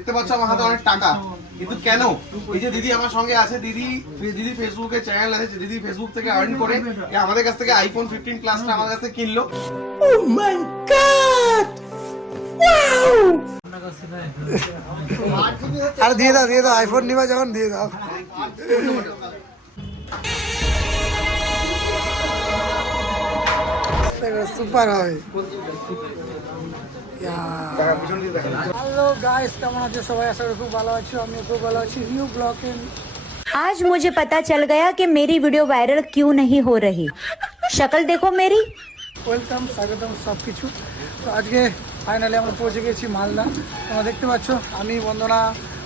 দেখতে পাচ্ছ আমার হাতে অনেক টাকা, কিন্তু কেন? এই যে দিদি আমার সঙ্গে আছে, দিদি ফেসবুকে চ্যানেল আছে, দিদি ফেসবুক থেকে আর্ন করে আমাদের কাছ থেকে আইফোন 15 প্লাসটা আমাদের কাছ থেকে কিনলো। ও মাই গড, ওয়াও! আর দিয়ে দাও আইফোন নিবা যখন দিয়ে দাও। সুপার হয়। হ্যালো গাইস, কেমন আছে সবাই? আশা করি খুব ভালো আছো, আমি খুব ভালো আছি। নিউ ব্লগ आज मुझे पता चल गया कि मेरी वीडियो वायरल क्यों नहीं हो रही। शक्ल देखो मेरी। ওয়েলকাম, স্বাগতম সব কিছু। তো আজকে ফাইনালি আমরা পৌঁছে গেছি মালদা। তোমরা দেখতে পাচ্ছ আমি, বন্দনা,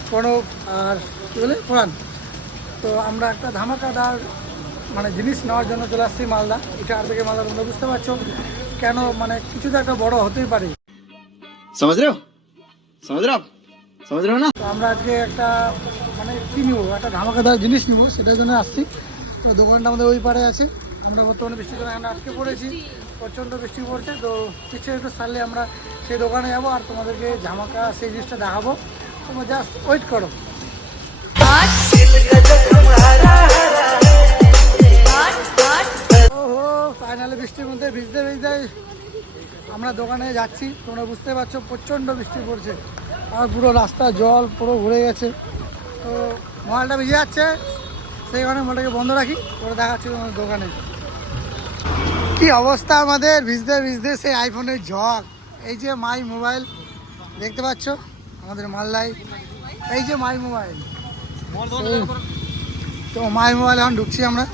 প্রণব আর কী বলে কোরআন। তো আমরা একটা ধামাকাদার মানে জিনিস নেওয়ার জন্য চলে আসছি মালদা। এটা আর থেকে মালদা, তোমরা বুঝতে পারছো কেন, মানে কিছু তো একটা বড় হতেই পারে। समझ रहे हो ना? তো আমরা আজকে একটা মানে কী নিবো, একটা ধামাকাদার জিনিস নিবো, সেটার জন্য আসছি। তো দোকানটা আমাদের ওই পারে আছে। আমরা বর্তমানে বৃষ্টির জন্য এখানে আটকে পড়েছি, প্রচণ্ড বৃষ্টি পড়ছে। তো কিছু একটু সারলে আমরা সেই দোকানে যাবো আর তোমাদেরকে ধামাকা সেই জিনিসটা দেখাবো। তোমরা জাস্ট ওয়েট করো। ওহো, ফাইনালি বৃষ্টির মধ্যে ভিজতে আমরা দোকানে যাচ্ছি। তোমরা বুঝতে পারছো প্রচণ্ড বৃষ্টি পড়ছে আর পুরো রাস্তা জল পুরো ভরে গেছে। তো মোবাইলটা ভিজে যাচ্ছে, সেই কারণে মোবাইলটাকে বন্ধ রাখি, করে দেখাচ্ছি তোমাদের দোকানে কি অবস্থা। আমাদের ভিজতে সেই আইফোনের ঝক। এই যে মাই মোবাইল দেখতে পাচ্ছ আমাদের মালদায়, এই যে মাই মোবাইল। তো মাই মোবাইল এখন ঢুকছি আমরা,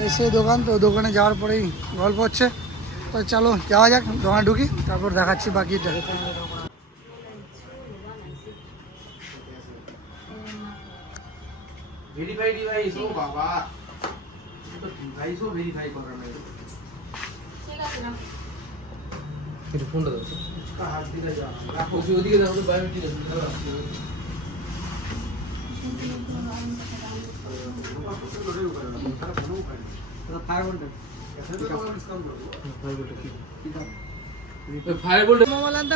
এই সেই দোকান। তো দোকানে যাওয়ার পরেই গল্প হচ্ছে। তো চলো যাওয়া যাক, দোকানে ঢুকি, তারপর দেখাচ্ছি বাকিটা। ভেরিফাই ডিভাইস, ও বাবা, তো ডিভাইসও ভেরিফাই করা নাই। ঠিক আছে না, একটু ফোনটা দাও, হাত দিতে যাও, রাখো ওদিকে, দেখো তো বায়োমেট্রিক আছে।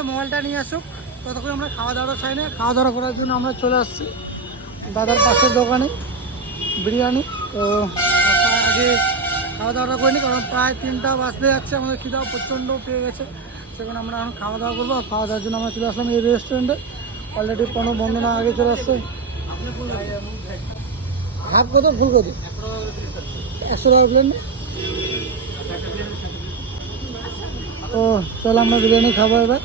মোবাইলটা নিয়ে আসুক, ততক্ষণ আমরা খাওয়া দাওয়া চাই না। খাওয়া দাওয়া করার জন্য আমরা চলে আসছি দাদার পাশের দোকানে, বিরিয়ানি। তো আগে খাওয়া দাওয়াটা করিনি, কারণ প্রায় 3টা বাজতে যাচ্ছে, আমাদের খিদাও প্রচণ্ড পেয়ে গেছে। সেখানে আমরা এখন খাওয়া দাওয়া করবো। আর খাওয়া দাওয়ার জন্য আমরা চলে আসলাম এই রেস্টুরেন্টে। অলরেডি প্রণব, বন্দনা আগে চলে আসছে। হাফ কত, ফুল কত? 100 টাকা প্লেট। তো চলো আমরা বিরিয়ানি খাবো এবার।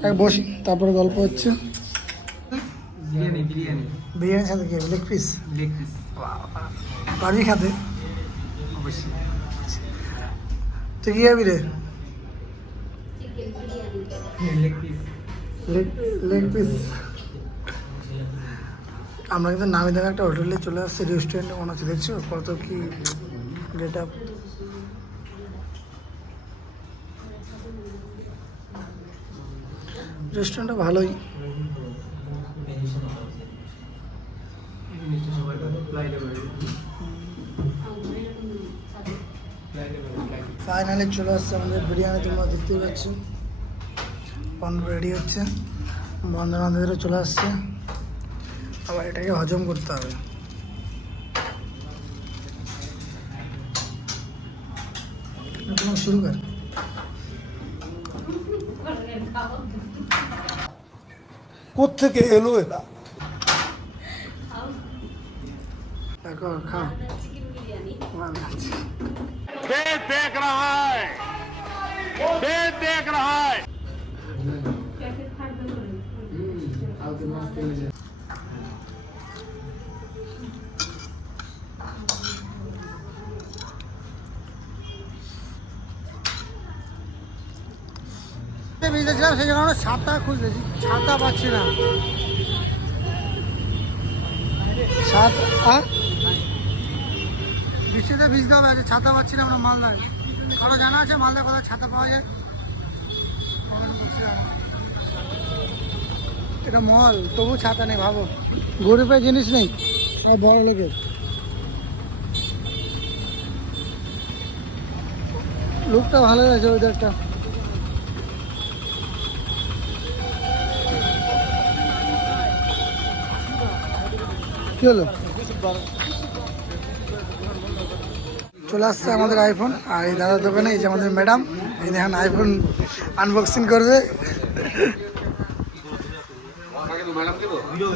কি বসি, তারপরে গল্প হচ্ছে। বিরিয়ানির সাথে কি লেগ পিস? পারবি খাতে? তুই কি খাবি রে? Leg piece. আমরা কিন্তু নামি দামি একটা হোটেলে চলে আসছি, রেস্টুরেন্টে মনে হচ্ছে। দেখছো কত কি গেট আপ। রেস্টুরেন্টটা ভালোই। ফাইনালি চলে আসছে আমাদের বিরিয়ানি, তোমরা দেখতেই পাচ্ছ। রেডি হচ্ছে, বন্ধুবান্ধবদেরও চলে আসছে। আবার এটাকে হজম করতে হবে। শুরু কর। কোত্থেকে এলো এটা? দেখো খাও। देख रहा है ভিজেছিলাম, সেই জন্য ছাতা খুঁজতেছি, ছাতা পাচ্ছি না। বৃষ্টিতে ভিজতে হবে, ছাতা পাচ্ছিলাম না মালদায়। কারো জানা আছে মালদায় কোথায় ছাতা পাওয়া যায়? এটা মল, তবু ছাতা নেই, ভাবো। গরিবের জিনিস নেই, সব বড় লোকের। লুকটা ভালো লাগছে ওয়েদারটা। কি হলো? চলে আসছে আমাদের আইফোন, আর এই দাদার দোকানে এই যে আমাদের ম্যাডাম, এই দেখেন আইফোন আনবক্সিং করবে।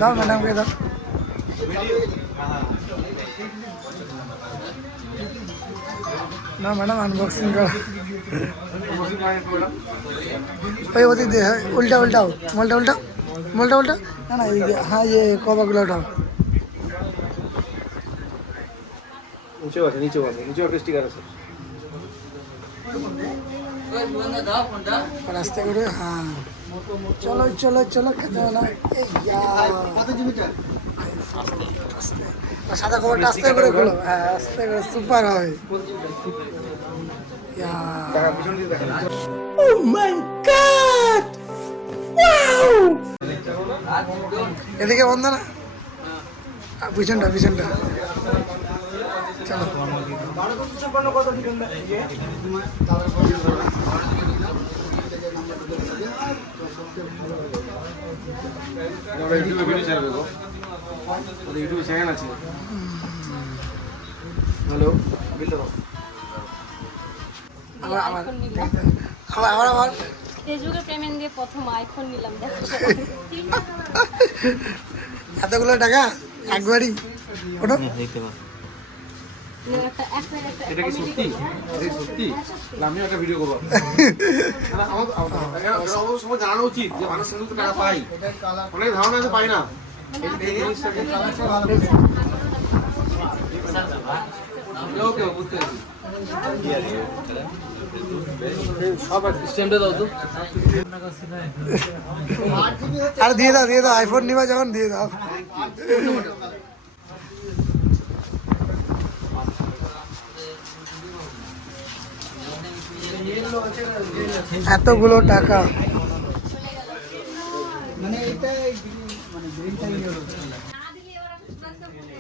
দাও ম্যাডামকে দাও। না ম্যাডাম আনবক্সিং করা। ওই ওদিক দিয়ে উল্টা উল্টাও, মোলটা উল্টাও, মোলটা উল্টা। না না এই হ্যাঁ ये কভারগুলো উঠাও। নিচেও আছে, নিচেও আছে, নিচেও একটা স্টিকার আছে। রাস্তা করে হ্যাঁ চলো চলো চলো খেতে হবে। কত জিমিটার? সাদা খবরটা আস্তে করে খোলো, হ্যাঁ আস্তে করে, সুপার হবে। এদিকে বন্ধ না, পিছনটা পিছনটা। চলো ইউটিউবে চ্যানেল আছে। হ্যালো, আবার আবার আবার আবার আবার ফেসবুকে পেমেন্ট দিয়ে প্রথম আইফোন নিলাম, দেখো এতগুলো টাকা একবারই ওটা এটা কি সত্যি? এটা কি সত্যি? আমিও একটা ভিডিও করবো। আমার সময় জানানো উচিত যে মানুষ কিন্তু টাকা পাই, অনেক ধারণা আছে পাই না। এই জিনিসটাকে ওকে বুঝতে পারছি। সব সিস্টেমটা দাও তো। আর দিয়ে দাও আইফোন নিবা যখন দিয়ে দাও। এতগুলো টাকা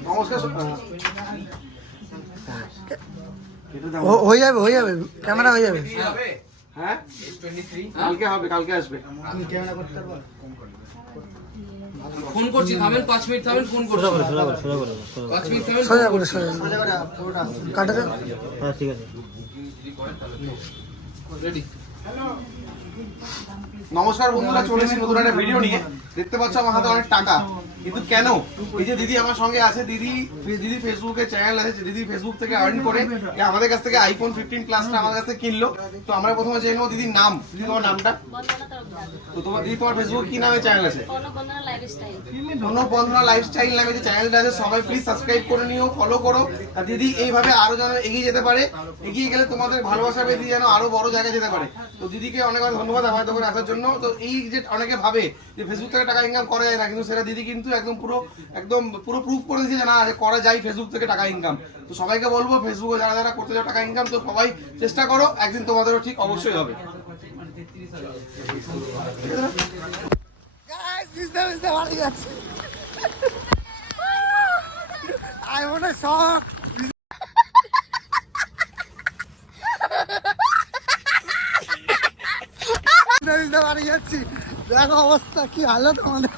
নমস্কার। হয়ে যাবে ক্যামেরা হয়ে যাবে। হ্যাঁ কালকে হবে, কালকে আসবে। ফোন করছি, থামেন 5 মিনিট, থামেন, ফোন করছি। 5 মিনিট থামেন, সোজা করে কাটা যাবে। হ্যাঁ ঠিক আছে। রেডি। নমস্কার বন্ধুরা, চলে এসেছি নতুন একটা ভিডিও নিয়ে। দেখতে পাচ্ছ আমার হাতে অনেক টাকা, কিন্তু কেন? এই যে দিদি আমার সঙ্গে আছে, দিদি ফেসবুকে চ্যানেল আছে, দিদি ফেসবুক থেকে আর্ন করে আমাদের কাছ থেকে আইফোন 15 প্লাসটা আমাদের কাছ থেকে কিনলো। তো আমরা প্রথমে জেনে নেবো দিদির নাম। দিদি তোমার নামটা? তো তোমার দিদি, তোমার ফেসবুক কি নামে চ্যানেল আছে? বন্ধনা লাইফস্টাইল নামে যে চ্যানেলটা আছে, সবাই প্লিজ সাবস্ক্রাইব করে নিও, ফলো করো। আর দিদি এইভাবে আরো যেন এগিয়ে যেতে পারে, এগিয়ে গেলে তোমাদের ভালোবাসা পেয়ে দিদি যেন আরো বড় জায়গায় যেতে পারে। তো দিদিকে অনেক অনেক ধন্যবাদ আমার দোকানে আসার জন্য। তো এই যে অনেকে ভাবে যে ফেসবুক থেকে টাকা ইনকাম করা যায় না, কিন্তু সেটা দিদি কিন্তু একদম পুরো প্রুফ করে দিয়েছে যে না, করা যায় ফেসবুক থেকে টাকা ইনকাম। তো সবাইকে বলবো, ফেসবুকে যারা যারা করতে চাও টাকা ইনকাম, তো সবাই চেষ্টা করো, একদিন তোমাদেরও ঠিক অবশ্যই হবে। আইফোনের শখ বাড়ি যাচ্ছি, দেখো অবস্থা কি হালত আমাদের।